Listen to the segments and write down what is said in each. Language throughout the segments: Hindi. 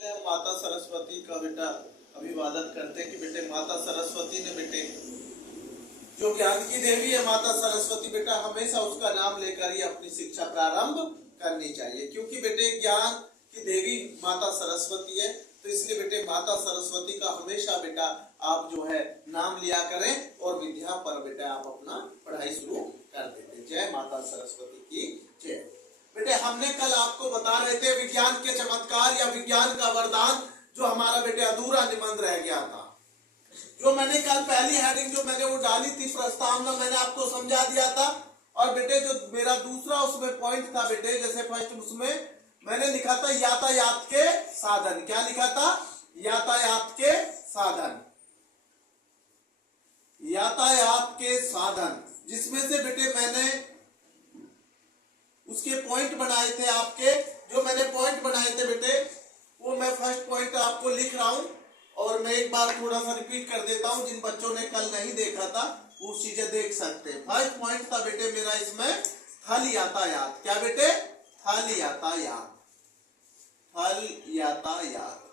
माता सरस्वती का बेटा अभिवादन करते हैं कि बेटे माता सरस्वती ने बेटे जो ज्ञान की देवी है माता सरस्वती बेटा हमेशा उसका नाम लेकर ही अपनी शिक्षा प्रारंभ करनी चाहिए, क्योंकि बेटे ज्ञान की देवी माता सरस्वती है। तो इसलिए बेटे माता सरस्वती का हमेशा बेटा आप जो है नाम लिया करें और विद्या पर बेटा आप अपना पढ़ाई शुरू कर देते। जय माता सरस्वती की जय। बेटे हमने कल आपको बता रहे थे विज्ञान के चमत्कार या विज्ञान का वरदान, जो हमारा बेटे अधूरा निबंध रह गया था। जो मैंने कल पहली हेडिंग जो मैंने वो डाली थी प्रस्तावना, मैंने आपको समझा दिया था। और बेटे जो मेरा दूसरा उसमें पॉइंट था बेटे, जैसे फर्स्ट उसमें मैंने लिखा था यातायात के साधन। क्या लिखा था? यातायात के साधन। यातायात के साधन, जिसमें से बेटे मैंने उसके पॉइंट बनाए थे आपके। जो मैंने पॉइंट बनाए थे बेटे वो मैं फर्स्ट पॉइंट आपको लिख रहा हूं और मैं एक बार थोड़ा सा रिपीट कर देता हूं। जिन बच्चों ने कल नहीं देखा था वो चीजें देख सकते हैं। फर्स्ट पॉइंट था बेटे मेरा इसमें थल यातायात। क्या बेटे? थल यातायात। थल यातायात।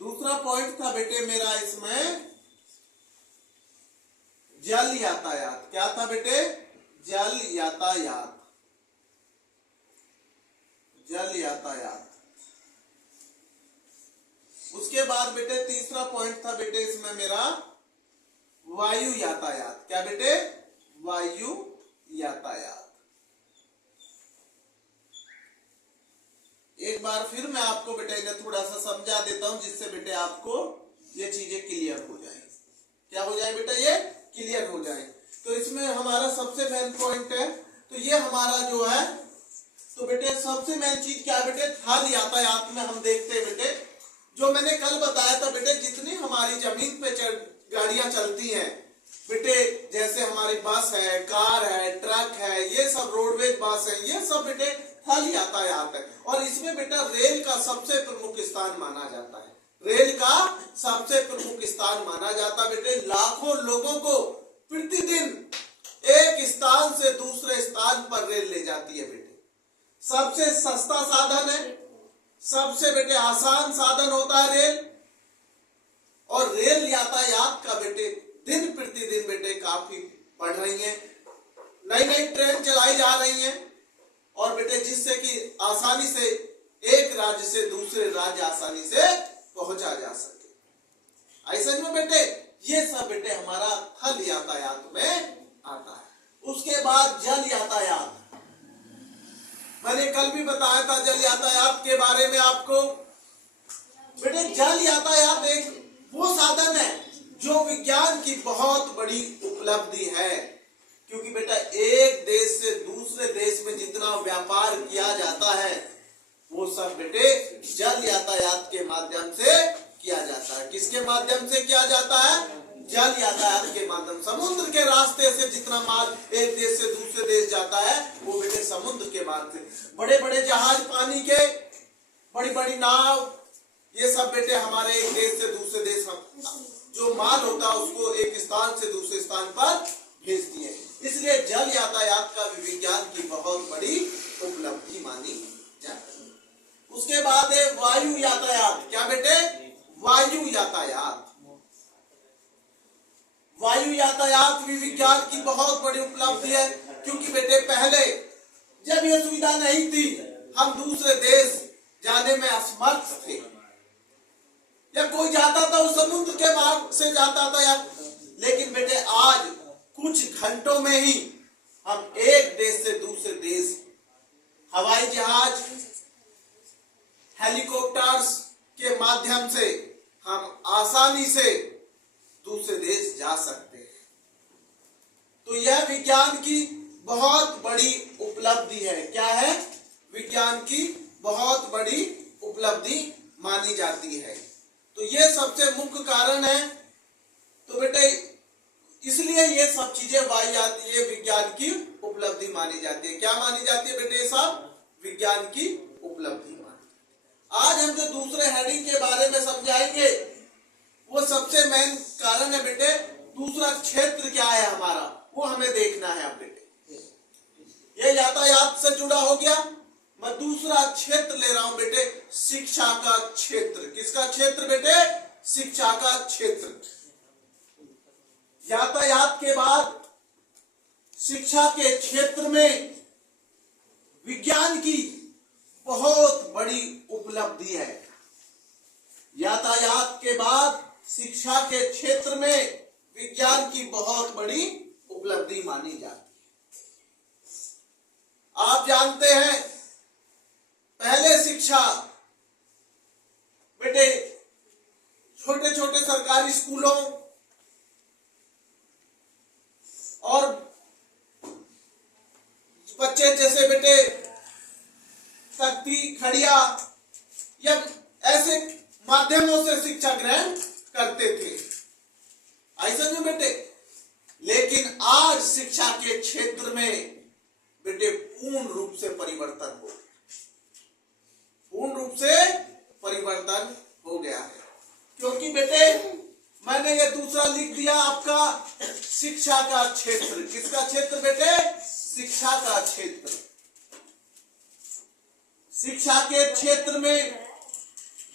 दूसरा पॉइंट था बेटे मेरा इसमें जल यातायात। क्या था बेटे? जल यातायात। जल यातायात। उसके बाद बेटे तीसरा पॉइंट था बेटे इसमें मेरा वायु यातायात। क्या बेटे? वायु यातायात। एक बार फिर मैं आपको बेटे इन्हें थोड़ा सा समझा देता हूं, जिससे बेटे आपको ये चीजें क्लियर हो जाए। क्या हो जाए बेटा? ये क्लियर हो जाए। तो इसमें हमारा सबसे मेन पॉइंट है, तो ये हमारा जो है, तो बेटे सबसे मेन चीज क्या है बेटे? थल यातायात में हम देखते हैं बेटे, जो मैंने कल बताया था बेटे, जितनी हमारी जमीन पे गाड़ियां चलती हैं बेटे, जैसे हमारी बस है, कार है, ट्रक है, ये सब रोडवेज बस है, ये सब बेटे थल यातायात है। और इसमें बेटा रेल का सबसे प्रमुख स्थान माना जाता है। रेल का सबसे प्रमुख स्थान माना जाता है बेटे। लाखों लोगों को प्रतिदिन एक स्थान से दूसरे स्थान पर रेल ले जाती है बेटे। सबसे सस्ता साधन है, सबसे बेटे आसान साधन होता है रेल। और रेल यातायात का बेटे दिन प्रतिदिन बेटे काफी बढ़ रही है, नई नई ट्रेन चलाई जा रही हैं, और बेटे जिससे कि आसानी से एक राज्य से दूसरे राज्य आसानी से पहुंचा जा सके। ऐसे में बेटे ये सब बेटे हमारा थल यातायात में आता है। उसके बाद जल यातायात, मैंने कल भी बताया था जल यातायात के बारे में आपको। बेटे जल यातायात एक वो साधन है जो विज्ञान की बहुत बड़ी उपलब्धि है, क्योंकि बेटा एक देश से दूसरे देश में जितना व्यापार किया जाता है वो सब बेटे जल यातायात के माध्यम से किया जाता है। किसके माध्यम से किया जाता है? जल यातायात के माध्यम। समुद्र के रास्ते से जितना माल एक देश से दूसरे देश जाता है वो बेटे समुद्र के माध्यम से। बड़े बड़े जहाज, पानी के बड़ी बड़ी नाव, ये सब बेटे हमारे एक देश से दूसरे देश जो माल होता है उसको एक स्थान से दूसरे स्थान पर भेजती है। इसलिए जल यातायात का भी विज्ञान की बहुत बड़ी उपलब्धि मानी जाती है। उसके बाद है वायु यातायात। क्या बेटे? वायु यातायात। वायु यातायात भी विज्ञान की बहुत बड़ी उपलब्धि है, क्योंकि बेटे पहले जब यह सुविधा नहीं थी हम दूसरे देश जाने में असमर्थ थे, या कोई जाता था वो समुद्र के मार्ग से जाता था, या लेकिन बेटे आज कुछ घंटों में ही हम एक देश से दूसरे देश हवाई जहाज, हेलीकॉप्टर्स के माध्यम से हम आसानी से दूसरे देश जा सकते हैं। तो यह विज्ञान की बहुत बड़ी उपलब्धि है। क्या है? विज्ञान की बहुत बड़ी उपलब्धि मानी जाती है। तो ये सबसे मुख्य कारण है। तो बेटे इसलिए ये सब चीजें पाई जाती है, विज्ञान की उपलब्धि मानी जाती है। क्या मानी जाती है बेटे? सब विज्ञान की उपलब्धि मानी। आज हम जो दूसरे हेडिंग के बारे में समझाएंगे वो सबसे मेन कारण है बेटे। दूसरा क्षेत्र क्या है हमारा वो हमें देखना है। अब बेटे ये यातायात से जुड़ा हो गया, मैं दूसरा क्षेत्र ले रहा हूं बेटे, शिक्षा का क्षेत्र। किसका क्षेत्र बेटे? शिक्षा का क्षेत्र। यातायात के बाद शिक्षा के क्षेत्र में विज्ञान की बहुत बड़ी उपलब्धि है। यातायात के बाद शिक्षा के क्षेत्र में विज्ञान की बहुत बड़ी उपलब्धि मानी जाती है। आप जानते हैं पहले शिक्षा बेटे छोटे छोटे सरकारी स्कूलों और बच्चे जैसे बेटे तख्ती, खड़िया या ऐसे माध्यमों से शिक्षा ग्रहण करते थे, ऐसा नहीं बेटे। लेकिन आज शिक्षा के क्षेत्र में बेटे पूर्ण रूप से परिवर्तन हो, पूर्ण रूप से परिवर्तन हो गया है। क्योंकि बेटे मैंने ये दूसरा लिख दिया आपका शिक्षा का क्षेत्र। किसका क्षेत्र बेटे? शिक्षा का क्षेत्र। शिक्षा के क्षेत्र में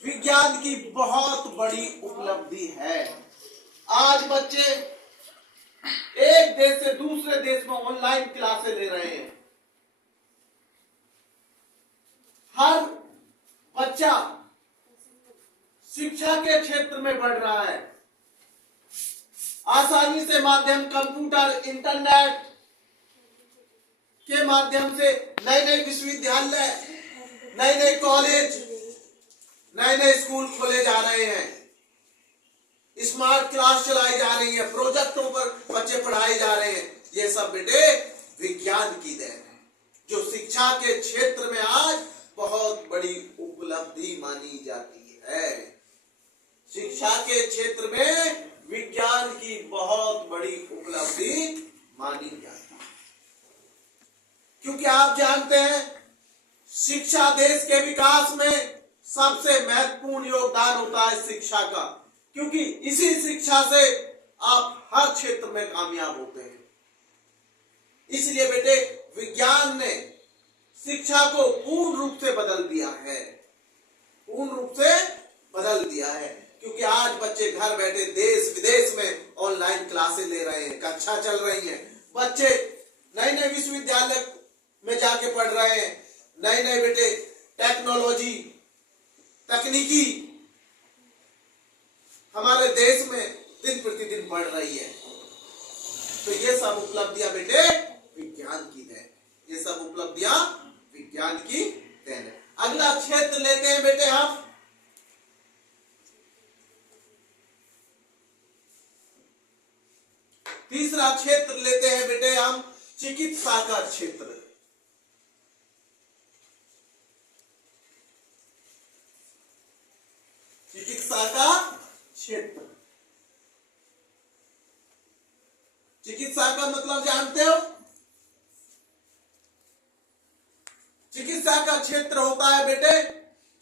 विज्ञान की बहुत बड़ी उपलब्धि है। आज बच्चे एक देश से दूसरे देश में ऑनलाइन क्लासें ले रहे हैं। हर बच्चा शिक्षा के क्षेत्र में बढ़ रहा है। आसानी से माध्यम कंप्यूटर, इंटरनेट के माध्यम से नए नए विश्वविद्यालय, नए नए कॉलेज, नए नए स्कूल खोले जा रहे हैं। स्मार्ट क्लास चलाई जा रही है, प्रोजेक्टों पर बच्चे पढ़ाए जा रहे हैं। ये सब बेटे विज्ञान की देन है, जो शिक्षा के क्षेत्र में आज बहुत बड़ी उपलब्धि मानी जाती है। शिक्षा के क्षेत्र में विज्ञान की बहुत बड़ी उपलब्धि मानी जाती है। क्योंकि आप जानते हैं शिक्षा देश के विकास में सबसे महत्वपूर्ण योगदान होता है शिक्षा का। क्योंकि इसी शिक्षा से आप हर क्षेत्र में कामयाब होते हैं। इसलिए बेटे विज्ञान ने शिक्षा को पूर्ण रूप से बदल दिया है, पूर्ण रूप से बदल दिया है। क्योंकि आज बच्चे घर बैठे देश विदेश में ऑनलाइन क्लासेस ले रहे हैं, कक्षा चल रही है। बच्चे नए नए विश्वविद्यालय में जाके पढ़ रहे हैं। नए नए बेटे टेक्नोलॉजी, तकनीकी हमारे देश में दिन प्रतिदिन बढ़ रही है। तो ये सब उपलब्धियां बेटे विज्ञान की देन है। ये सब उपलब्धियां विज्ञान की देन है। अगला क्षेत्र लेते हैं बेटे हम तीसरा क्षेत्र लेते हैं बेटे हम चिकित्सा का क्षेत्र। चिकित्सा का क्षेत्र। चिकित्सा का मतलब जानते हो? चिकित्सा का क्षेत्र होता है बेटे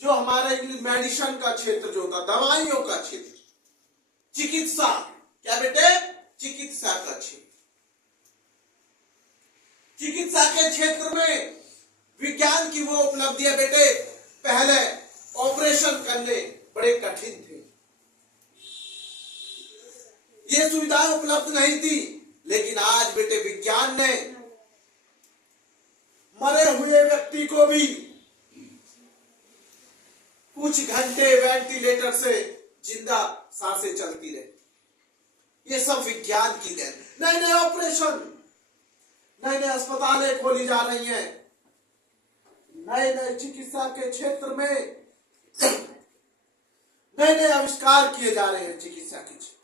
जो हमारा इंग्लिश मेडिसिन का क्षेत्र जो होता है, दवाइयों का क्षेत्र। चिकित्सा क्या बेटे? चिकित्सा का क्षेत्र। चिकित्सा के क्षेत्र में विज्ञान की वो उपलब्धि है बेटे, पहले ऑपरेशन करने बड़े कठिन थे, ये सुविधाएं उपलब्ध नहीं थी। लेकिन आज बेटे विज्ञान ने मरे हुए व्यक्ति को भी कुछ घंटे वेंटिलेटर से जिंदा सांसें चलती रहे। ये सब विज्ञान की देन। नए नए ऑपरेशन, नए नए अस्पतालें खोली जा रही हैं। नए नए चिकित्सा के क्षेत्र में नए नए आविष्कार किए जा रहे हैं। चिकित्सा के क्षेत्र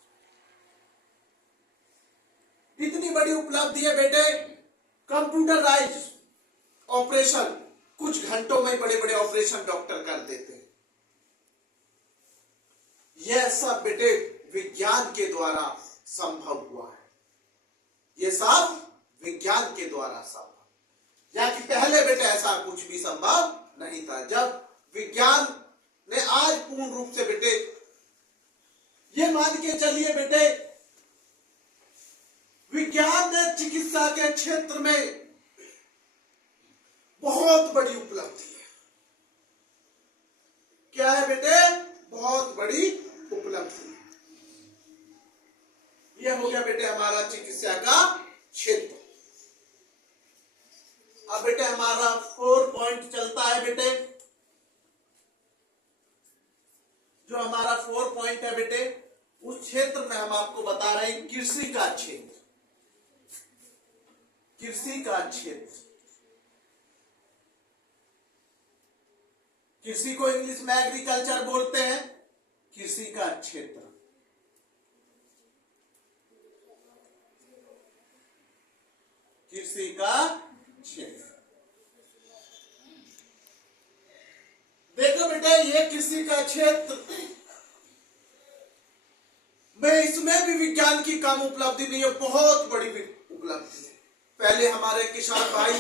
इतनी बड़ी उपलब्धि है बेटे, कंप्यूटराइज ऑपरेशन, कुछ घंटों में बड़े बड़े ऑपरेशन डॉक्टर कर देते हैं। यह सब बेटे विज्ञान के द्वारा संभव हुआ है। यह सब विज्ञान के द्वारा संभव, या कि पहले बेटे ऐसा कुछ भी संभव नहीं था। जब विज्ञान ने आज पूर्ण रूप से बेटे ये मान के चलिए बेटे, विज्ञान ने चिकित्सा के क्षेत्र में बहुत बड़ी उपलब्धि क्या है बेटे, बहुत बड़ी उपलब्धि। यह हो गया बेटे हमारा चिकित्सा का क्षेत्र। अब बेटे हमारा 4 पॉइंट चलता है बेटे, जो हमारा 4 पॉइंट है बेटे, उस क्षेत्र में हम आपको बता रहे हैं कृषि का क्षेत्र। कृषि का क्षेत्र, कृषि को इंग्लिश में एग्रीकल्चर बोलते हैं। कृषि का क्षेत्र, कृषि का क्षेत्र। देखो बेटे ये कृषि का क्षेत्र में, इसमें भी विज्ञान की कम उपलब्धि नहीं है, बहुत बड़ी उपलब्धि है। पहले हमारे किसान भाई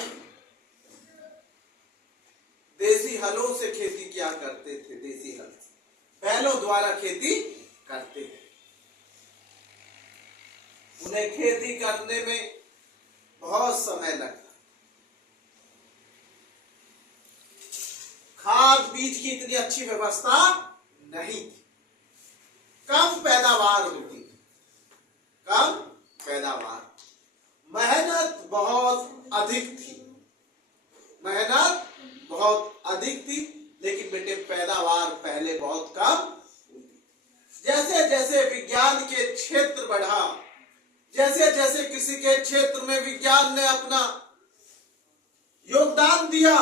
देसी हलों से खेती किया करते थे, देसी हल बैलों द्वारा खेती करते थे। उन्हें खेती करने में बहुत समय लगता, खाद बीज की इतनी अच्छी व्यवस्था नहीं थी, कम पैदावार होती थी, कम पैदावार, मेहनत बहुत अधिक थी, मेहनत बहुत अधिक थी, लेकिन बेटे पैदावार पहले बहुत कम होती। जैसे जैसे विज्ञान के क्षेत्र बढ़ा, जैसे जैसे कृषि के क्षेत्र में विज्ञान ने अपना योगदान दिया,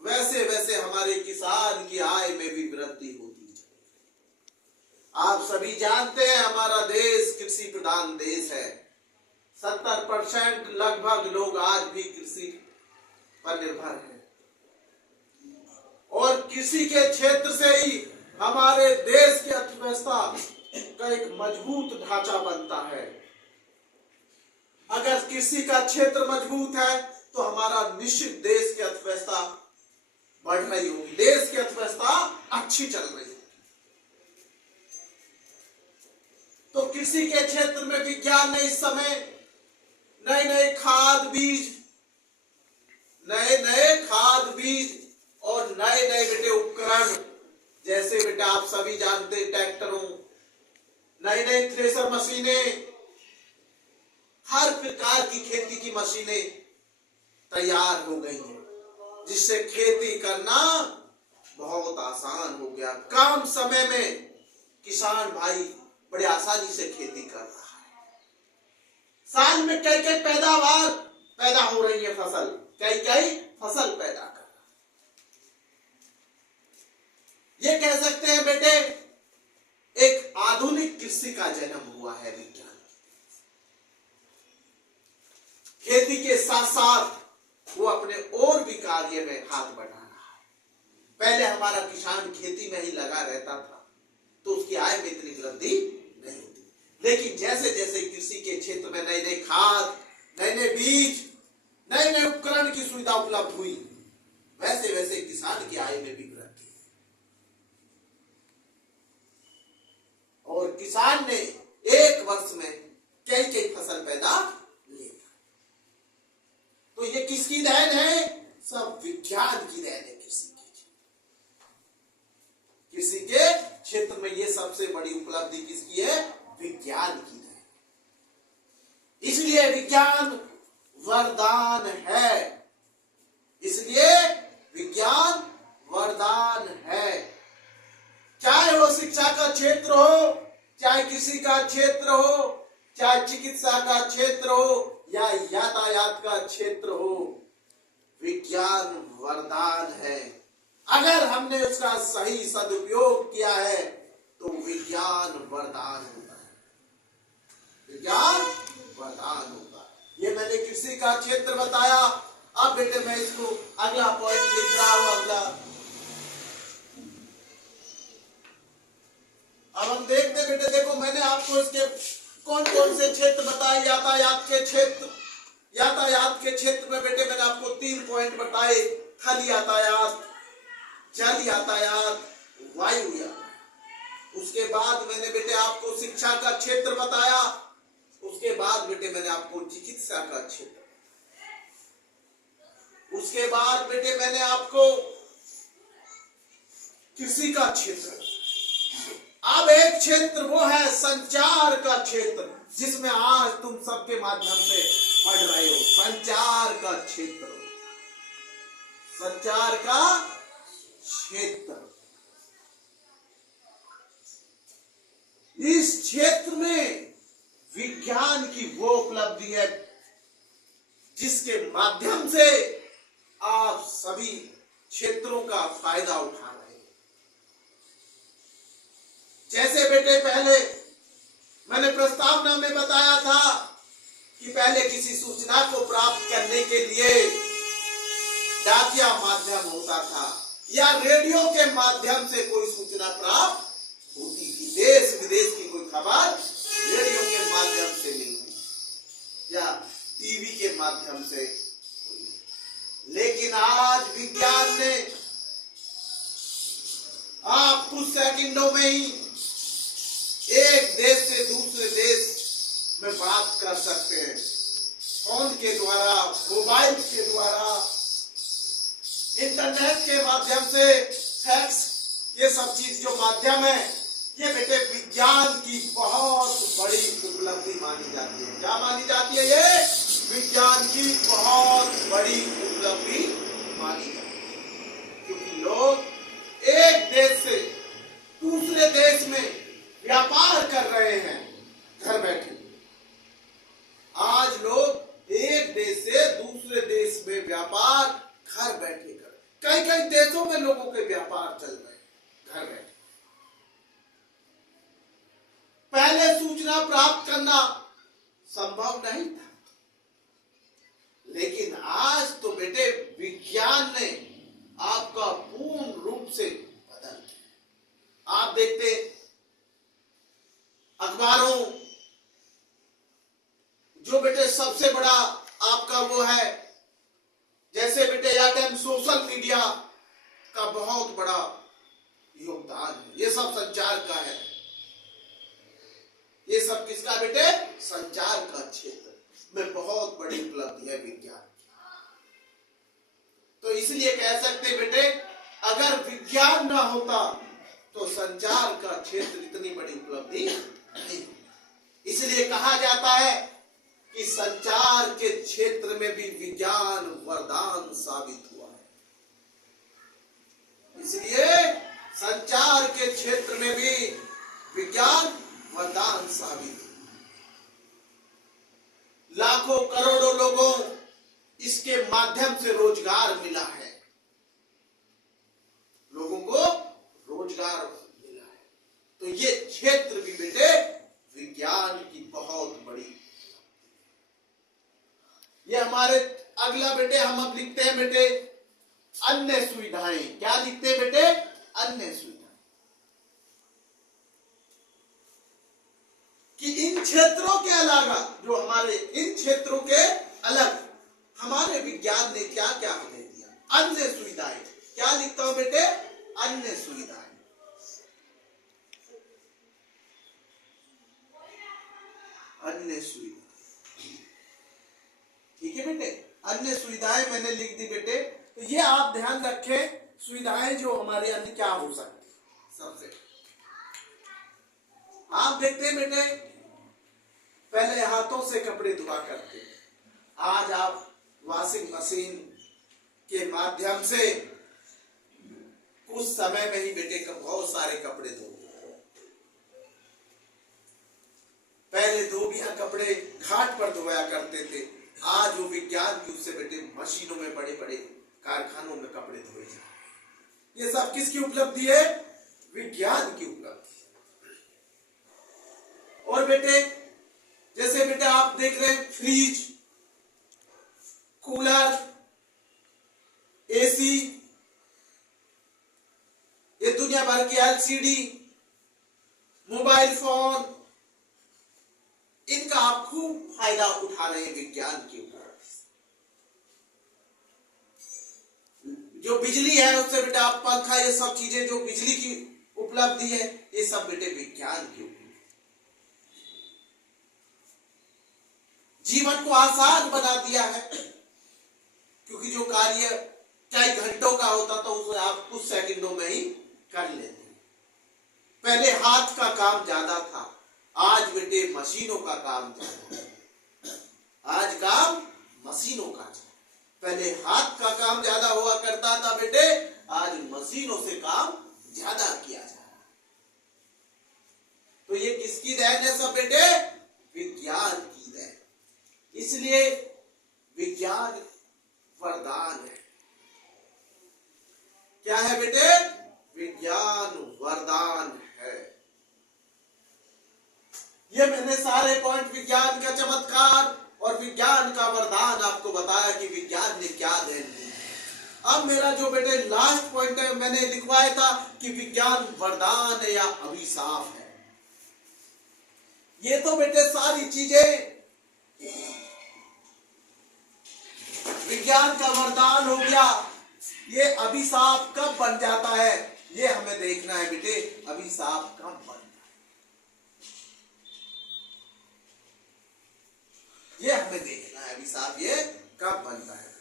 वैसे वैसे हमारे किसान की आय में भी वृद्धि होती है। आप सभी जानते हैं हमारा देश कृषि प्रधान देश है। 70% लगभग लोग आज भी कृषि पर निर्भर हैं, और कृषि के क्षेत्र से ही हमारे देश की अर्थव्यवस्था का एक मजबूत ढांचा बनता है। अगर कृषि का क्षेत्र मजबूत है तो हमारा निश्चित देश की अर्थव्यवस्था बढ़ रही होगी, देश की अर्थव्यवस्था अच्छी चल रही होगी। तो कृषि के क्षेत्र में विज्ञान ने इस समय नए नए खाद बीज, नए नए खाद बीज और नए नए बेटे उपकरण, जैसे बेटे आप सभी जानते ट्रैक्टरों, नई नई थ्रेसर मशीनें, हर प्रकार की खेती की मशीनें तैयार हो गई हैं, जिससे खेती करना बहुत आसान हो गया। कम समय में किसान भाई बड़े आसानी से खेती कर रहा है। साल में कई कई पैदावार पैदा हो रही है, फसल कई कई फसल पैदा कर रहा है। ये कह सकते हैं बेटे एक आधुनिक कृषि का जन्म हुआ है। विज्ञान खेती के साथ साथ वो अपने और भी कार्य में हाथ बढ़ा रहा है। पहले हमारा किसान खेती में ही लगा रहता था तो उसकी आय में इतनी वृद्धि नहीं होती, लेकिन जैसे जैसे कृषि के क्षेत्र में नए नए खाद, नए नए बीज, नए नए उपकरण की सुविधा उपलब्ध हुई, वैसे वैसे किसान की आय में भी वृद्धि। और किसान ने एक वर्ष में कई कई फसल पैदा ली। तो ये किसकी देन है? सब विज्ञान की देन है। कृषि के क्षेत्र में ये सबसे बड़ी उपलब्धि किसकी है? विज्ञान की देन। इसलिए विज्ञान वरदान है, इसलिए विज्ञान वरदान है। चाहे वो शिक्षा का क्षेत्र हो, चाहे कृषि का क्षेत्र हो, चाहे चिकित्सा का क्षेत्र हो, या यातायात का क्षेत्र हो, विज्ञान वरदान है। अगर हमने उसका सही सदुपयोग किया है तो विज्ञान वरदान होता है, विज्ञान वरदान होता है। ये मैंने कृषि का क्षेत्र बताया। अब बेटे मैं इसको अगला पॉइंट लिख रहा हूं। अगला अब हम देखते बेटे, देखो मैंने आपको इसके कौन कौन से क्षेत्र बताए। यातायात के क्षेत्र, यातायात के क्षेत्र में बेटे मैंने आपको 3 पॉइंट बताए। थल यातायात, जल यातायात, वायु यातायात। उसके बाद मैंने बेटे आपको शिक्षा का क्षेत्र बताया। उसके बाद बेटे मैंने आपको चिकित्सा का क्षेत्र, उसके बाद बेटे मैंने आपको कृषि का क्षेत्र। अब एक क्षेत्र वो है संचार का क्षेत्र, जिसमें आज तुम सबके माध्यम से पढ़ रहे हो। संचार का क्षेत्र, संचार का क्षेत्र। इस क्षेत्र में विज्ञान की वो उपलब्धि है जिसके माध्यम से आप सभी क्षेत्रों का फायदा उठा रहे हैं। जैसे बेटे पहले मैंने प्रस्तावना में बताया था कि पहले किसी सूचना को प्राप्त करने के लिए डाकिया माध्यम होता था या रेडियो के माध्यम से कोई सूचना प्राप्त होती थी। देश विदेश की कोई खबर रेडियो के माध्यम से मिलती या टीवी के माध्यम से। लेकिन आज विज्ञान ने आप कुछ सेकंडों में ही एक देश से दूसरे देश में बात कर सकते हैं। फोन के द्वारा, मोबाइल के द्वारा, इंटरनेट के माध्यम से, फैक्स, ये सब चीज जो माध्यम है, ये बेटे विज्ञान की बहुत बड़ी उपलब्धि मानी जाती है। क्या मानी जाती है? ये विज्ञान की बहुत बड़ी उपलब्धि मानी जाती है, क्योंकि लोग एक देश से दूसरे देश में व्यापार कर रहे हैं घर बैठे। आज लोग एक देश से दूसरे देश में व्यापार घर बैठे कर, कई कई देशों में लोगों के व्यापार चल रहे हैं घर बैठे। पहले सूचना प्राप्त करना संभव नहीं था, लेकिन आज तो बेटे विज्ञान ने आपका पूर्ण रूप से बदल दिया। आप देखते अखबारों, जो बेटे सबसे बड़ा आपका वो है, जैसे बेटे या टाइम सोशल मीडिया का बहुत बड़ा योगदान है। ये सब संचार का है। ये सब किसका बेटे? संचार का क्षेत्र में बहुत बड़ी उपलब्धि है विज्ञान। तो इसलिए कह सकते बेटे, अगर विज्ञान ना होता तो संचार का क्षेत्र इतनी बड़ी उपलब्धि नहीं। इसलिए कहा जाता है कि संचार के क्षेत्र में भी विज्ञान वरदान साबित हुआ है। इसलिए संचार के क्षेत्र में भी विज्ञान वरदान साबित। लाखों करोड़ों लोगों इसके माध्यम से रोजगार मिला है, लोगों को रोजगार मिला है। तो ये क्षेत्र भी बेटे विज्ञान की बहुत बड़ी। ये हमारे अगला बेटे हम अब लिखते हैं बेटे अन्य सुविधाएं। क्या लिखते हैं बेटे? अन्य सुविधाएं। कि इन क्षेत्रों के अलावा, जो हमारे इन क्षेत्रों के अलग हमारे विज्ञान ने क्या क्या हमें दिया? अन्य सुविधाएं। क्या लिखता हूं बेटे? अन्य सुविधाएं। अन्य सुविधाएं, ठीक है बेटे। अन्य सुविधाएं मैंने लिख दी बेटे। तो ये आप ध्यान रखें, सुविधाएं जो हमारे अन्य क्या हो सकती है। सबसे आप देखते हैं बेटे, पहले हाथों से कपड़े धुआ करते, आज आप वॉशिंग मशीन के माध्यम से कुछ समय में ही बेटे बहुत सारे कपड़े धो। पहले धोबियां कपड़े घाट पर धोया करते थे, आज वो विज्ञान की उससे बेटे मशीनों में, बड़े बड़े कारखानों में कपड़े धोए जा रहे। ये सब किसकी उपलब्धि है? विज्ञान की उपलब्धि। और बेटे जैसे बेटा आप देख रहे हैं, फ्रिज, कूलर, एसी, ये दुनिया भर की एलसीडी, मोबाइल फोन, इनका आप खूब फायदा उठा रहे हैं विज्ञान के ऊपर। जो बिजली है उससे बेटा आप पंखा, ये सब चीजें जो बिजली की उपलब्धि है, ये सब बेटे विज्ञान की उपलब्धि। जीवन को आसान बना दिया है, क्योंकि जो कार्य कई घंटों का होता था उसे आप कुछ सेकंडों में ही कर लेते हैं। पहले हाथ का काम ज्यादा था, आज बेटे मशीनों का काम ज्यादा है। आज काम मशीनों का है। पहले हाथ का काम ज्यादा हुआ करता था बेटे, आज मशीनों से काम ज्यादा किया जा रहा है। तो ये किसकी देन है सब बेटे? विज्ञान की देन। इसलिए विज्ञान वरदान है। क्या है बेटे? विज्ञान वरदान है। ये मैंने सारे पॉइंट विज्ञान का चमत्कार और विज्ञान का वरदान आपको बताया कि विज्ञान ने क्या देन दी। अब मेरा जो बेटे लास्ट पॉइंट है, मैंने लिखवाया था कि विज्ञान वरदान है या अभिशाप है। ये तो बेटे सारी चीजें विज्ञान का वरदान हो गया। ये अभिशाप कब बन जाता है, ये हमें देखना है बेटे। अभिशाप कब बन जाता है, ये हमें देखना है। अभिशाप ये कब बनता है,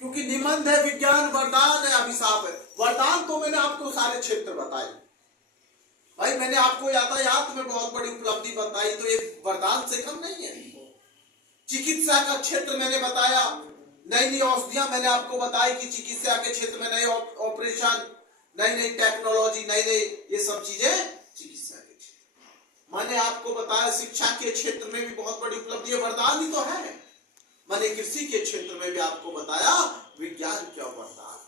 क्योंकि निबंध है विज्ञान वरदान है अभिशाप है। वरदान तो मैंने आपको सारे क्षेत्र बताए भाई। मैंने आपको यातायात में बहुत बड़ी उपलब्धि बताई, तो ये वरदान से कम नहीं है। चिकित्सा का क्षेत्र मैंने बताया, नई नई औषधियां मैंने आपको बताई कि चिकित्सा के क्षेत्र में नए ऑपरेशन, नई नई टेक्नोलॉजी, नई नई ये सब चीजें चिकित्सा के क्षेत्र। मैंने आपको बताया शिक्षा के क्षेत्र में भी बहुत बड़ी उपलब्धि है, वरदान ही तो है। मैंने कृषि के क्षेत्र में भी आपको बताया विज्ञान क्या वरदान है।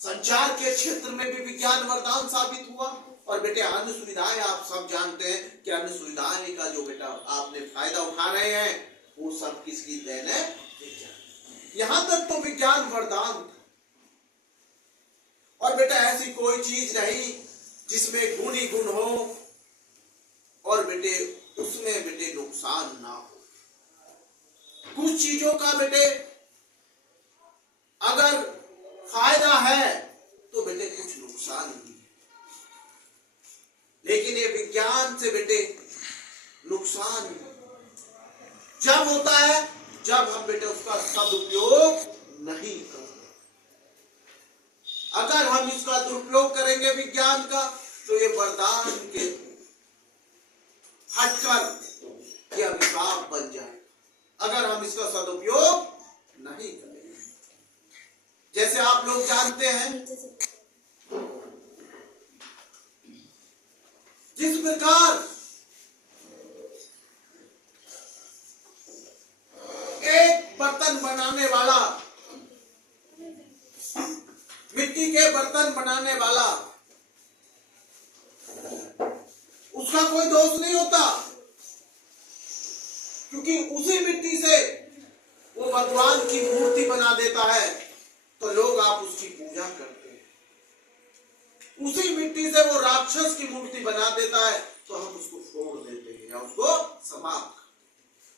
संचार के क्षेत्र में भी विज्ञान वरदान साबित हुआ। और बेटे अन्य सुविधाएं आप सब जानते हैं कि अन्य सुविधाएं का जो बेटा आपने फायदा उठा रहे हैं, वो सब किसकी देन है? विज्ञान। यहां तक तो विज्ञान वरदान था। और बेटा ऐसी कोई चीज नहीं जिसमें गुण ही गुण हो और बेटे उसमें बेटे नुकसान ना हो। कुछ चीजों का बेटे अगर फायदा है तो बेटे कुछ नुकसान भी है। लेकिन ये विज्ञान से बेटे नुकसान जब होता है जब हम बेटे उसका सदुपयोग नहीं करते। अगर हम इसका दुरुपयोग करेंगे विज्ञान का, तो ये वरदान के हटकर ये अभिशाप बन जाए। अगर हम इसका सदुपयोग नहीं करेंगे, जैसे आप लोग जानते हैं जिस प्रकार एक बर्तन बनाने वाला, मिट्टी के बर्तन बनाने वाला, उसका कोई दोष नहीं होता, क्योंकि उसी मिट्टी से वो भगवान की मूर्ति बना देता है, तो लोग आप उसकी पूजा करते हैं। उसी मिट्टी से वो राक्षस की मूर्ति बना देता है, तो हम उसको छोड़ देते हैं या उसको समाप्त करते हैं।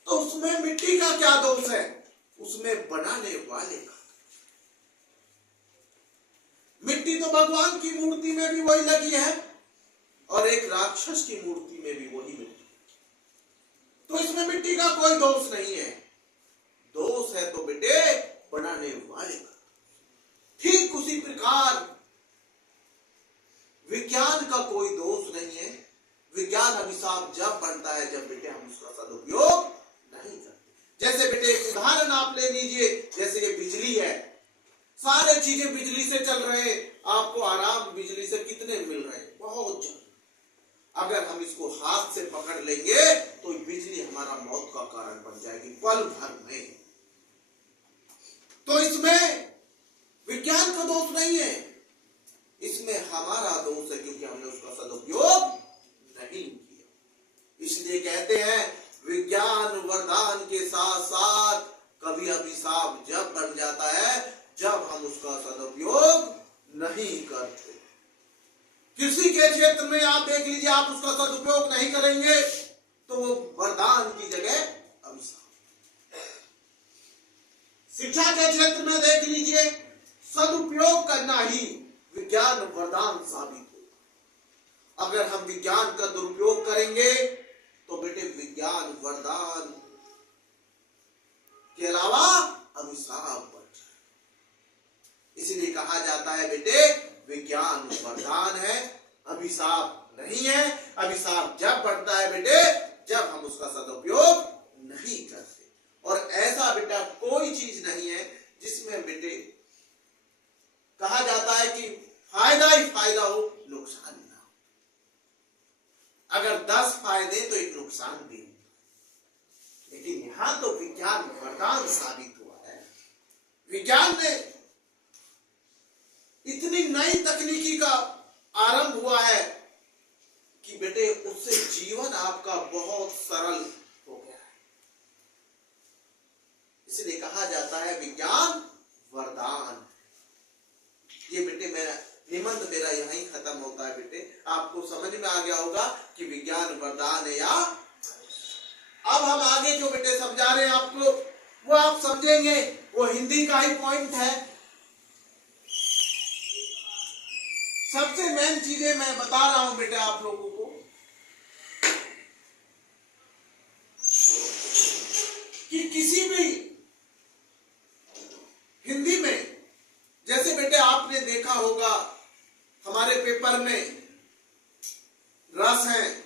तो उसमें मिट्टी का क्या दोष है? उसमें बनाने वाले का। मिट्टी तो भगवान की मूर्ति में भी वही लगी है और एक राक्षस की मूर्ति में भी वही मिट्टी, तो इसमें मिट्टी का कोई दोष नहीं है। दोष है तो बेटे बनाने वाले का। ठीक उसी प्रकार विज्ञान का कोई दोष नहीं है। विज्ञान अभिशाप जब बनता है जब बेटे हम उसका सदुपयोग नहीं करते। जैसे बेटे एक उदाहरण आप ले लीजिए, जैसे ये बिजली है, सारे चीजें बिजली से चल रहे हैं, आपको आराम बिजली से कितने मिल रहे हैं? बहुत ज्यादा। अगर हम इसको हाथ से पकड़ लेंगे तो बिजली हमारा मौत का कारण बन जाएगी पल भर में। तो इसमें विज्ञान का दोष नहीं है, इसमें हमारा दोष है, क्योंकि हमने उसका सदुपयोग नहीं किया। इसलिए कहते हैं विज्ञान वरदान के साथ साथ कभी अभिशाप जब बन जाता है जब हम उसका सदुपयोग नहीं करते। कृषि के क्षेत्र में आप देख लीजिए, आप उसका सदुपयोग नहीं करेंगे तो वो वरदान की जगह अभिशाप। शिक्षा के क्षेत्र में देख लीजिए, सदुपयोग करना ही विज्ञान वरदान साबित हो। अगर हम विज्ञान का दुरुपयोग करेंगे तो बेटे विज्ञान वरदान के अलावा अभिशाप बन जाए। इसलिए कहा जाता है बेटे विज्ञान वरदान है, अभिशाप नहीं है। अभिशाप जब बढ़ता है बेटे जब हम उसका सदुपयोग नहीं करते। और ऐसा बेटा कोई चीज नहीं है जिसमें बेटे कहा जाता है कि फायदा ही फायदा हो, नुकसान ना हो। अगर 10 फायदे तो एक नुकसान भी, लेकिन यहां तो विज्ञान वरदान साबित हुआ है। विज्ञान ने इतनी नई तकनीकी का आरंभ हुआ है कि बेटे उससे जीवन आपका बहुत सरल हो गया है। इसलिए कहा जाता है विज्ञान वरदान। ये बेटे मेरा निबंध मेरा यहीं खत्म होता है। बेटे आपको समझ में आ गया होगा कि विज्ञान वरदान है या। अब हम आगे जो बेटे समझा रहे हैं आपको वो आप समझेंगे, वो हिंदी का ही पॉइंट है। सबसे मेन चीजें मैं बता रहा हूं बेटे आप लोगों को कि किसी भी हिंदी में, जैसे बेटे आपने देखा होगा हमारे पेपर में रस हैं,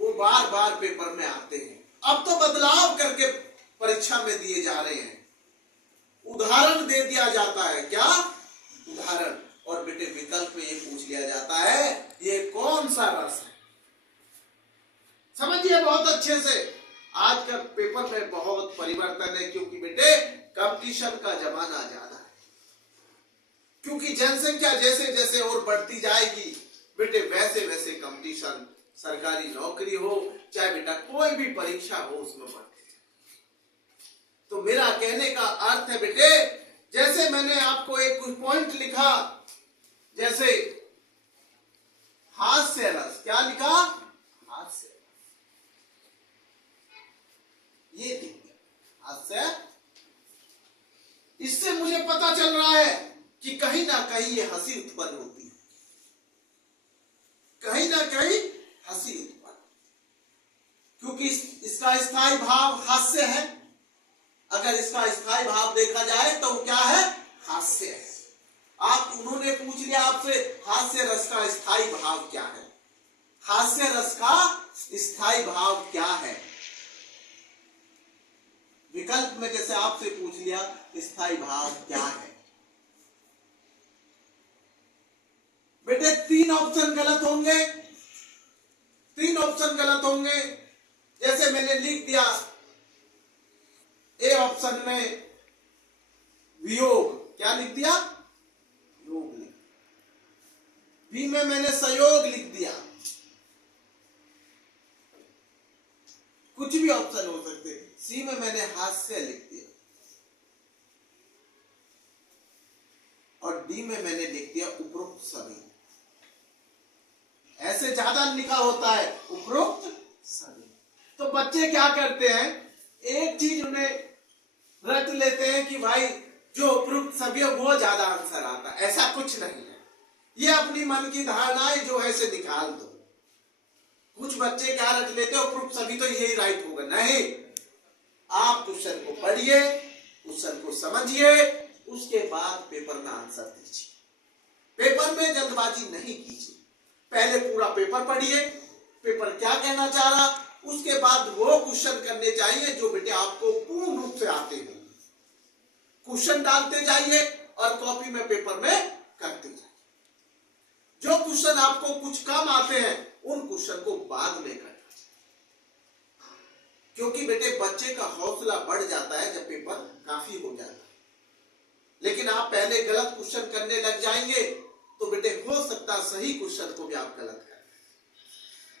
वो बार बार पेपर में आते हैं। अब तो बदलाव करके परीक्षा में दिए जा रहे हैं। उदाहरण दे दिया जाता है, क्या उदाहरण, और बेटे विकल्प में ये पूछ लिया जाता है ये कौन सा रस है। समझिए बहुत अच्छे से। आज का पेपर में बहुत परिवर्तन है क्योंकि बेटे कंपटीशन का जमाना ज्यादा है। क्योंकि जनसंख्या जैसे जैसे और बढ़ती जाएगी बेटे वैसे वैसे कंपटीशन, सरकारी नौकरी हो चाहे बेटा कोई भी परीक्षा हो उसमें बढ़ती जाए। तो मेरा कहने का अर्थ है बेटे, जैसे मैंने आपको एक कुछ पॉइंट लिखा, जैसे हास्य रस, क्या लिखा, हास्य, ये हास्य। इससे मुझे पता चल रहा है कि कहीं ना कहीं ये हंसी उत्पन्न होती है, कहीं ना कहीं हंसी उत्पन्न, क्योंकि इसका स्थायी भाव हास्य है। अगर इसका स्थायी भाव देखा जाए तो वो क्या है, हास्य है। आप उन्होंने पूछ लिया आपसे हास्य रस का स्थायी भाव क्या है, हास्य रस का स्थायी भाव क्या है। विकल्प में जैसे आपसे पूछ लिया स्थायी भाव क्या है, बेटे 3 ऑप्शन गलत होंगे, 3 ऑप्शन गलत होंगे। जैसे मैंने लिख दिया ए ऑप्शन में वियोग, क्या लिख दिया, योग लिख। बी में मैंने संयोग लिख दिया, कुछ भी ऑप्शन हो सकते। सी में मैंने हास्य लिख दिया और डी में मैंने लिख दिया उपरोक्त सभी। ऐसे ज्यादा लिखा होता है उपरोक्त सभी। तो बच्चे क्या करते हैं, एक चीज उन्हें रट लेते हैं कि भाई जो उपरोक्त सभी है वो ज्यादा आंसर आता है। ऐसा कुछ नहीं है, ये अपनी मन की धारणाएं जो है इसे निकाल दो। कुछ बच्चे क्या रट लेते हैं उपरोक्त सभी तो यही राइट होगा, नहीं। आप क्वेश्चन को पढ़िए, क्वेश्चन को समझिए, उसके बाद पेपर में आंसर दीजिए। पेपर में जल्दबाजी नहीं कीजिए, पहले पूरा पेपर पढ़िए, पेपर क्या कहना चाह रहा, उसके बाद वो क्वेश्चन करने चाहिए जो बेटे आपको पूर्ण रूप से आते हो। क्वेश्चन डालते जाइए और कॉपी में पेपर में करते जाइए। जो क्वेश्चन आपको कुछ कम आते हैं उन क्वेश्चन को बाद में करना, क्योंकि बेटे बच्चे का हौसला बढ़ जाता है जब पेपर काफी हो जाता है। लेकिन आप पहले गलत क्वेश्चन करने लग जाएंगे तो बेटे हो सकता सही क्वेश्चन को भी आप गलत करें।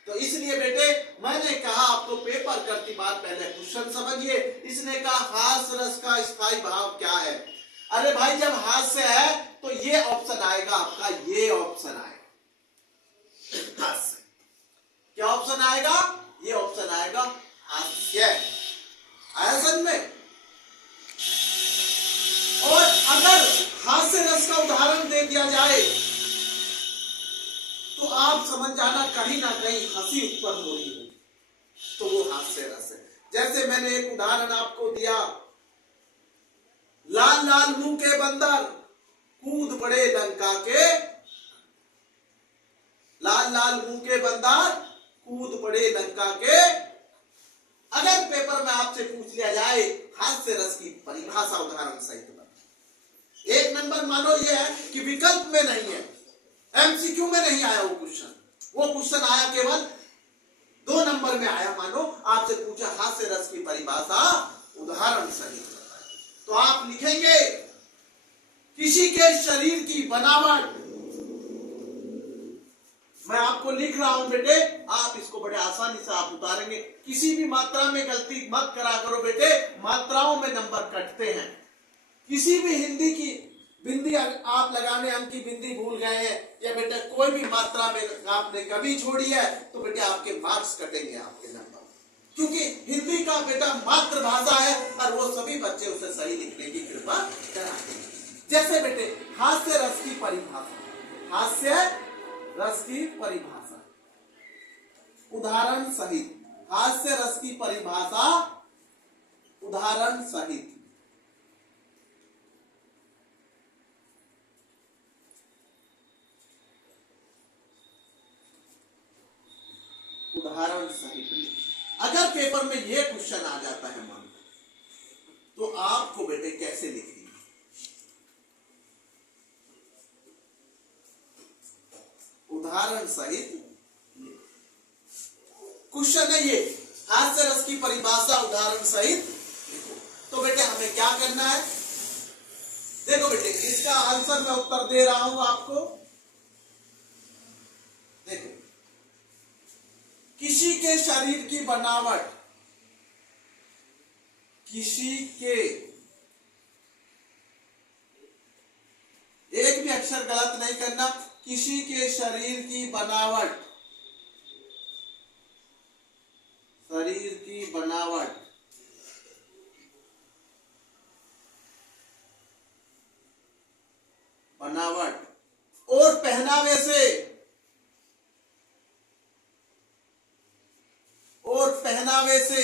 तो इसलिए बेटे मैंने कहा आपको पेपर करती बार पहले क्वेश्चन समझिए। इसने कहा हास्य रस का स्थायी भाव क्या है। अरे भाई जब हास्य है तो ये ऑप्शन आएगा आपका, ये ऑप्शन आएगा हास्य। क्या ऑप्शन आएगा, ये ऑप्शन आएगा हास्य। आया समझ में। और अगर हास्य रस का उदाहरण दे दिया जाए तो आप समझ जाना कहीं ना कहीं हंसी उत्पन्न हो रही है, तो वो हास्य रस है। जैसे मैंने एक उदाहरण आपको दिया, लाल लाल मुंह के बंदर कूद पड़े लंका के, लाल लाल मुंह के बंदर कूद पड़े लंका के। अगर पेपर में आपसे पूछ लिया जाए हास्य रस की परिभाषा उदाहरण सहित बता। 1 नंबर मानो ये है कि विकल्प में नहीं है, एमसीक्यू में नहीं आया वो क्वेश्चन आया केवल 2 नंबर में आया। मानो आपसे पूछा हास्य रस की परिभाषा उदाहरण सहित, तो आप लिखेंगे किसी के शरीर की बनावट। मैं आपको लिख रहा हूं बेटे, आप इसको बड़े आसानी से आप उतारेंगे। किसी भी मात्रा में गलती मत करा करो बेटे, मात्राओं में नंबर कटते हैं। किसी भी हिंदी की बिंदी आप लगाने, अंक की बिंदी भूल गए हैं, या बेटे कोई भी मात्रा में आपने कभी छोड़ी है, तो बेटे आपके मार्क्स कटेंगे, आपके नंबर। क्योंकि हिंदी का बेटा मातृभाषा है और वो सभी बच्चे उसे सही लिखने की कृपा कराते हैं। जैसे बेटे हास्य रस की परिभाषा, हास्य रस की परिभाषा उदाहरण सहित, हास्य रस की परिभाषा उदाहरण सहित। उदाहरण सहित अगर पेपर में यह क्वेश्चन आ जाता है मान, तो आपको बेटे कैसे लिखनी है? उदाहरण सहित क्वेश्चन है ये, हास्य रस की परिभाषा उदाहरण सहित। तो बेटे हमें क्या करना है? देखो बेटे इसका आंसर मैं उत्तर दे रहा हूं आपको। देखो, किसी के शरीर की बनावट, किसी के, एक भी अक्षर गलत नहीं करना, किसी के शरीर की बनावट, शरीर की बनावट, बनावट और पहनावे से, और पहनावे से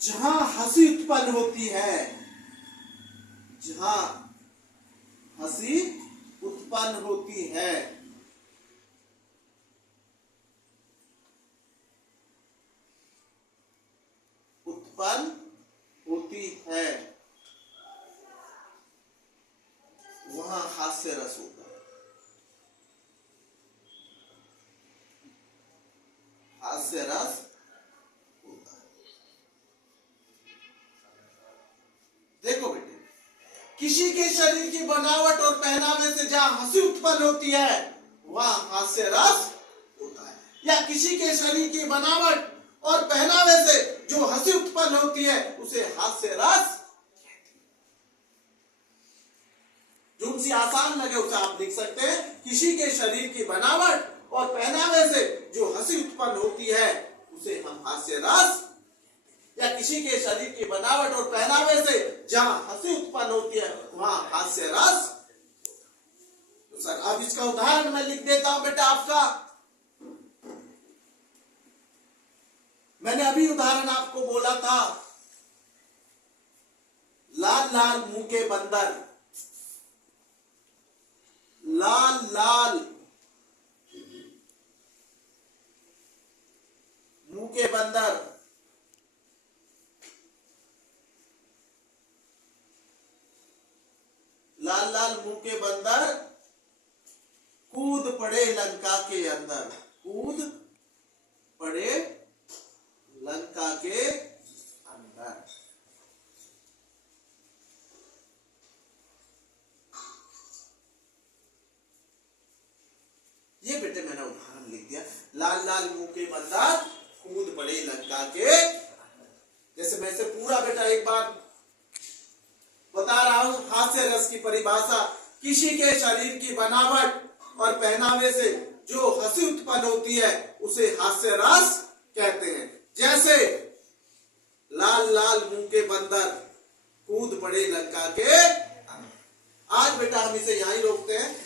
जहां हंसी उत्पन्न होती है, जहां हंसी उत्पन्न होती है, उत्पन्न होती है, वहां हास्य रस होता है। हास्य रस होता है। देखो बेटे, किसी के शरीर की बनावट और पहनावे से जहां हंसी उत्पन्न होती है, वहां हास्य रस होता है। या किसी के शरीर की बनावट और पहनावे से जो हंसी उत्पन्न होती है, उसे हास्य रस, जो उनसे आसान लगे उसे आप लिख सकते हैं। किसी के शरीर की बनावट और पहनावे से जो हंसी उत्पन्न होती है, उसे हम हास्य रस, या किसी के शरीर की बनावट और पहनावे से जहां हंसी उत्पन्न होती है, वहां हास्य रस। तो सर अब इसका उदाहरण मैं लिख देता हूं बेटा आपका। मैंने अभी उदाहरण आपको बोला था, लाल लाल मुंह के बंदर, लाल लाल मुंह के बंदर, लाल लाल मुंह के बंदर कूद पड़े लंका के अंदर, कूद पड़े लंका के अंदर। ये बेटे मैंने उदाहरण लिख दिया, लाल लाल मुंह के बंदर कूद पड़े लंका के। जैसे मैं इसे पूरा बेटा एक बार बता रहा हूं, हास्य रस की परिभाषा, किसी के शरीर की बनावट और पहनावे से जो हंसी उत्पन्न होती है, उसे हास्य रस कहते हैं। जैसे लाल लाल मुंह के बंदर कूद पड़े लंका के। आज बेटा हम इसे यहीं रोकते हैं।